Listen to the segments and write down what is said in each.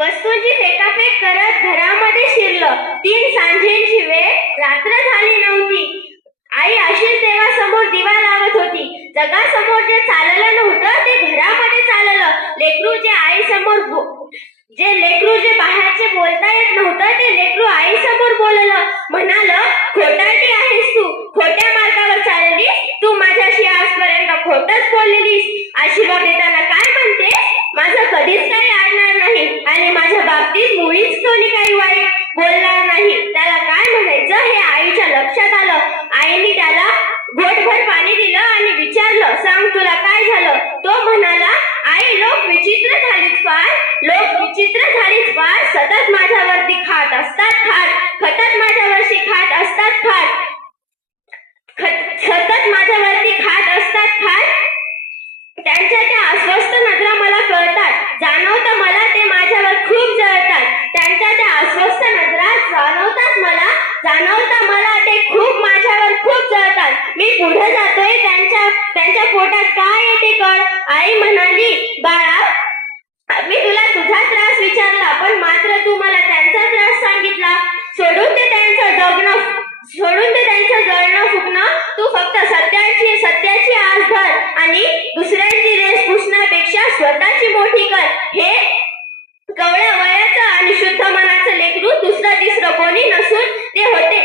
वस्तूंची फेकाफेक करत घरामध्ये शिरलं. 3 सांजेची वेळ, रात्र झाली नव्हती. आई अशीच देवासमोर दिवा लावत होती. जगासमोर जे चाललं नव्हतं ते घरामध्ये चाललं. लेकरू जे बाहेरचे बोलता येत नव्हतं ते लेकरू आई समोर बोललं. म्हणालं, खोटारडी आहेस तू, खोट्या मार्गावर चाललीस तू, माझ्याशी आजपर्यंत खोटच बोललेलीस. आशीर्वाद देताना काय म्हणतेस, माझं कधीच काही अडणार नाही आणि माझ्या बाबतीत मुळीच कोणी काही वाईट बोलणार नाही. त्याला काय म्हणायचं हे आईच्या लक्षात आलं. आईने त्याला घोटभर पाणी दिलं आणि विचारलं, सांग तुला काय झालं. तो म्हणाला, आई, लोक विचित्र झालीत फार, सतत माझ्यावरती खात असतात सतत माझ्यावरती खात असतात. त्यांच्या त्या अस्वस्थ नजरा मला कळतात. जाणवतं मला ते माझ्यावर खूप जळतात. त्यांच्या त्या अस्वस्थ नजरा जाणवतं मला ते माझ्यावर खूप जळतात. मी पुढे जातोय, त्यांच्या पोटात काय येते कळ. आई म्हणाली, बाळा, मी तुला तुझा त्रास विचारला, पण मात्र तू मला त्यांचा त्रास सांगितला. सोडून ते त्यांचं जळणं फुकणं, तू फक्त सत्याची आस धर आणि दुसऱ्यांची रेस पुसण्यापेक्षा स्वतःची मोठी कर. हे कवळ्या वयाचं आणि शुद्ध मनाचं लेकरू दुसरं तिसरं कोणी नसून ते होते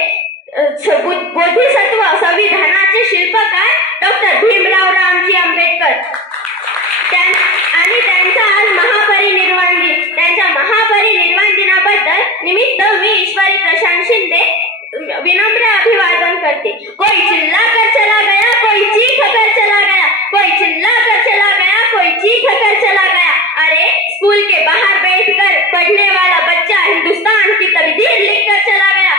बोधिसत्व, संविधानाचे शिल्पकार डॉक्टर भीमराव रामजी आंबेडकर. आणि त्यांचा आज महापरिनिर्वाण दिन. त्यांच्या महापरिनिर्वाण दिनाबद्दल निमित्त मी ईश्वरी प्रशांत शिंदे विनम्र अभिवादन करते. कोई चिल्ला कर चला गया, कोई चीख कर चला गया, कोई चिल्ला कर चला गया, कोई चीख कर चला गया. अरे, स्कूल के बाहर बैठकर पढ़ने वाला बच्चा हिंदुस्तान की तकदीर लिखकर चला गया,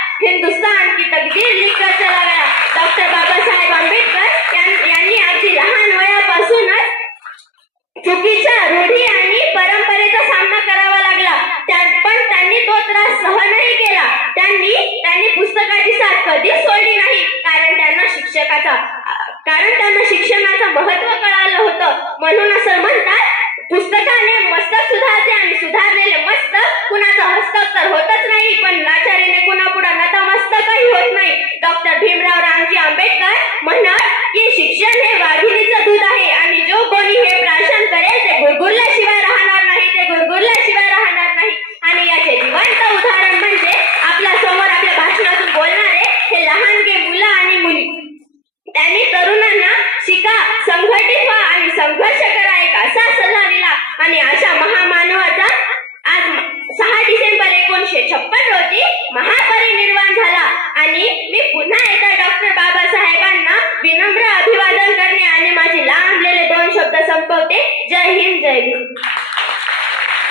डॉक्टर बाबासाहेब आंबेडकर यांनी अगदी लहान वयापासूनच चुकीच्या रूढी आणि परंपरेचा सामना करावा लागला. पण त्यांनी तो त्रास सहनही केला. त्यांनी पुस्तकाची साथ कधीच सोडली नाही, कारण त्यांना शिक्षणाचं महत्त्व कळालं होतं. म्हणून असं म्हणतात, पुस्तकाने मस्तक सुधारते आणि सुधारलेले मस्तक कुणाचं हस्तक तर होतच नाही, पण लाचारीने कुणापुढे नतमस्तकही होत नाही. डॉक्टर भीमराव रामजी आंबेडकर म्हणत की शिक्षण हे वाघिणीचं दूध आहे आणि जो कोणी हे प्राशन करेल ते गुरगुरल्याशिवाय राहणार नाही. आणि याचे जिवंत उदाहरण म्हणजे आपल्या समोर आपल्या भाषणातून बोलणारे हे लहानगे मुलं आणि मुली. त्यांनी तरुणांना शिका, संघटित व्हा आणि संघर्ष करा एक असा सल्ला दिला. आणि अशा महामानवाचा आज 6 डिसेंबर 1956 रोजी महापरिनिर्वाण झाला. आणि मी पुन्हा एकदा डॉक्टर बाबासाहेबांना विनम्र अभिवादन करणे आणि माझे लांबलेले 2 शब्द संपवते. जय हिंद, जय भीम.